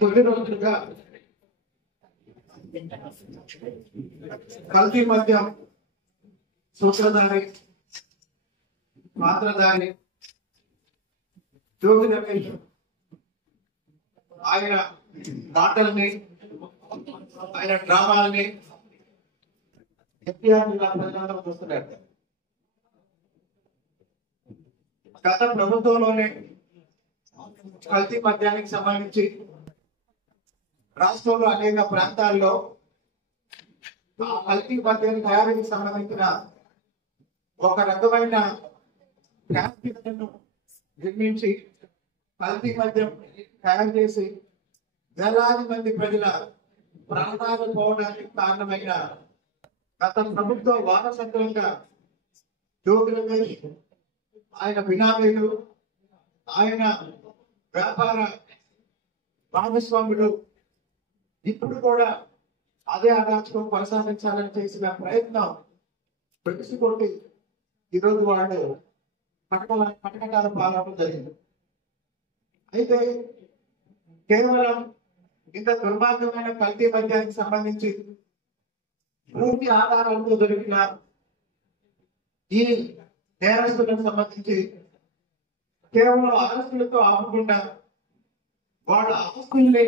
కొద్ది రోజులుగా కల్తీ మద్యం, సూత్రధారి, మాత్రధారి, జోగి రమేష్ ఆయన మాటల్ని, ఆయన డ్రామాల్ని ఎన్టీఆర్ జిల్లా ప్రజలందరూ చూస్తున్నారు. గత ప్రభుత్వంలోనే కల్తీ మద్యానికి సంబంధించి రాష్ట్రంలో అనేక ప్రాంతాల్లో ఆ కల్తీ మద్యాన్ని తయారీకి సంబంధించిన ఒక రకమైన నిర్మించి కల్తీ మద్యం తయారు చేసి వేలాది మంది ప్రజల ప్రాణాలు పోవడానికి కారణమైన గత ప్రభుత్వ వారసత్వంగా జోగి రమేష్, ఆయన బినామీలు, ఆయన వ్యాపార భాగస్వాములు ఇప్పుడు కూడా అదే అరాచకం కొనసాగించాలని చేసిన ప్రయత్నం పెట్టుకొట్టి ఈరోజు వాళ్ళు పట్టకాల పాలన జరిగింది. అయితే కేవలం ఇంత దుర్మార్గమైన కల్తీ మద్యానికి సంబంధించి పూర్తి ఆధారాలతో దొరికిన ఈ నేరస్తులకు సంబంధించి కేవలం అరెస్టులతో ఆపకుండా వాళ్ళ ఆస్తుల్ని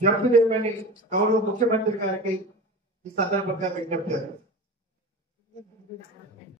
జప్తు చేయమని గౌరవ ముఖ్యమంత్రి గారికి ఈ సందర్భంగా విజ్ఞప్తి చేశారు.